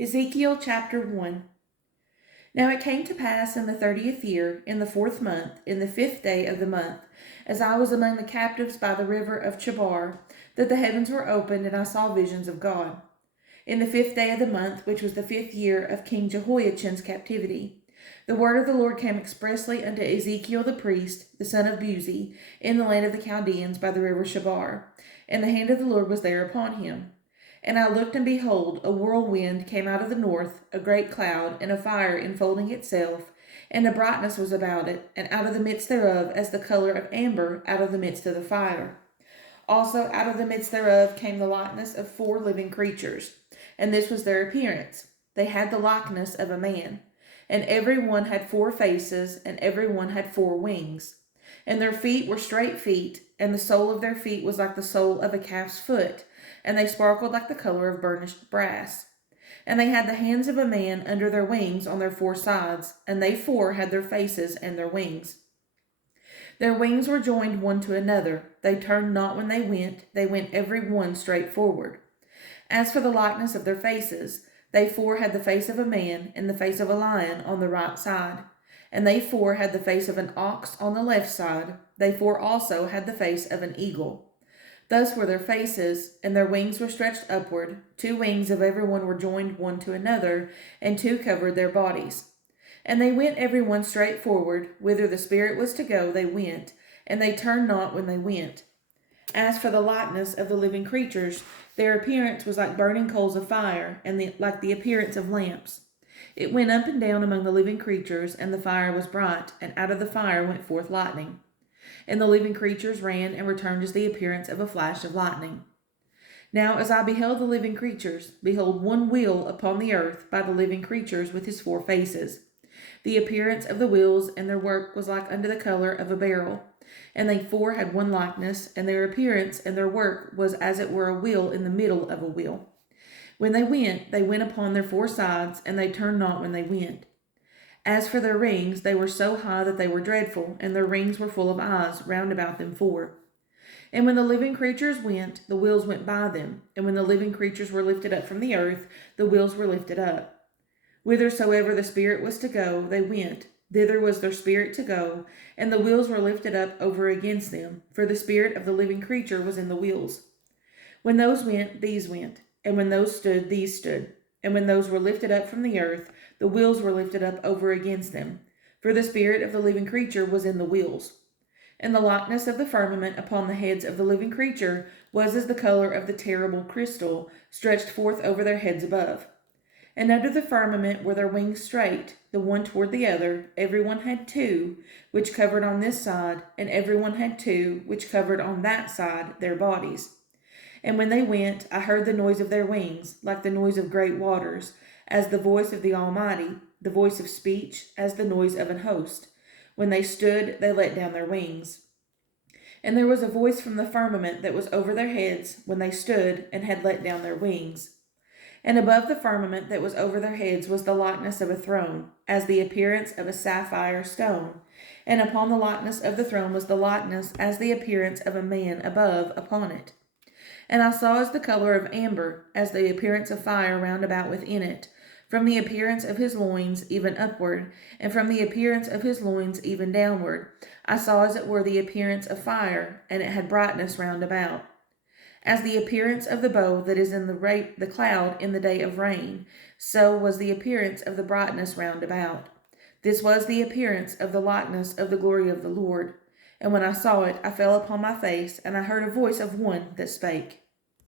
Ezekiel chapter 1. Now it came to pass in the 30th year, in the 4th month, in the 5th day of the month, as I was among the captives by the river of Chebar, that the heavens were opened, and I saw visions of God. In the 5th day of the month, which was the 5th year of King Jehoiachin's captivity, the word of the Lord came expressly unto Ezekiel the priest, the son of Buzi, in the land of the Chaldeans by the river Chebar, and the hand of the Lord was there upon him. And I looked, and behold, a whirlwind came out of the north, a great cloud, and a fire enfolding itself, and a brightness was about it, and out of the midst thereof as the color of amber out of the midst of the fire. Also out of the midst thereof came the likeness of 4 living creatures, and this was their appearance. They had the likeness of a man, and every one had 4 faces, and every one had 4 wings. And their feet were straight feet, and the sole of their feet was like the sole of a calf's foot, and they sparkled like the color of burnished brass. And they had the hands of a man under their wings on their 4 sides, and they 4 had their faces and their wings. Their wings were joined one to another. They turned not when they went every one straight forward. As for the likeness of their faces, they 4 had the face of a man and the face of a lion on the right side, and they 4 had the face of an ox on the left side. They 4 also had the face of an eagle. Thus were their faces, and their wings were stretched upward. 2 wings of every one were joined one to another, and 2 covered their bodies. And they went every one straight forward. Whither the Spirit was to go, they went, and they turned not when they went. As for the likeness of the living creatures, their appearance was like burning coals of fire, and like the appearance of lamps. It went up and down among the living creatures, and the fire was bright, and out of the fire went forth lightning. And the living creatures ran and returned as the appearance of a flash of lightning. Now as I beheld the living creatures, behold, one wheel upon the earth by the living creatures with his 4 faces. The appearance of the wheels and their work was like unto the color of a beryl. And they 4 had one likeness, and their appearance and their work was as it were a wheel in the middle of a wheel. When they went upon their 4 sides, and they turned not when they went. As for their rings, they were so high that they were dreadful, and their rings were full of eyes round about them 4. And when the living creatures went, the wheels went by them. And when the living creatures were lifted up from the earth, the wheels were lifted up. Whithersoever the Spirit was to go, they went. Thither was their spirit to go, and the wheels were lifted up over against them, for the spirit of the living creature was in the wheels. When those went, these went, and when those stood, these stood. And when those were lifted up from the earth, the wheels were lifted up over against them, for the spirit of the living creature was in the wheels. And the likeness of the firmament upon the heads of the living creature was as the color of the terrible crystal, stretched forth over their heads above. And under the firmament were their wings straight, the one toward the other. Every one had 2, which covered on this side, and every one had 2, which covered on that side, their bodies. And when they went, I heard the noise of their wings, like the noise of great waters, as the voice of the Almighty, the voice of speech, as the noise of an host. When they stood, they let down their wings. And there was a voice from the firmament that was over their heads when they stood and had let down their wings. And above the firmament that was over their heads was the likeness of a throne, as the appearance of a sapphire stone. And upon the likeness of the throne was the likeness as the appearance of a man above upon it. And I saw as the color of amber, as the appearance of fire round about within it, from the appearance of his loins even upward, and from the appearance of his loins even downward. I saw as it were the appearance of fire, and it had brightness round about. As the appearance of the bow that is in the cloud in the day of rain, so was the appearance of the brightness round about. This was the appearance of the likeness of the glory of the Lord. And when I saw it, I fell upon my face, and I heard a voice of one that spake.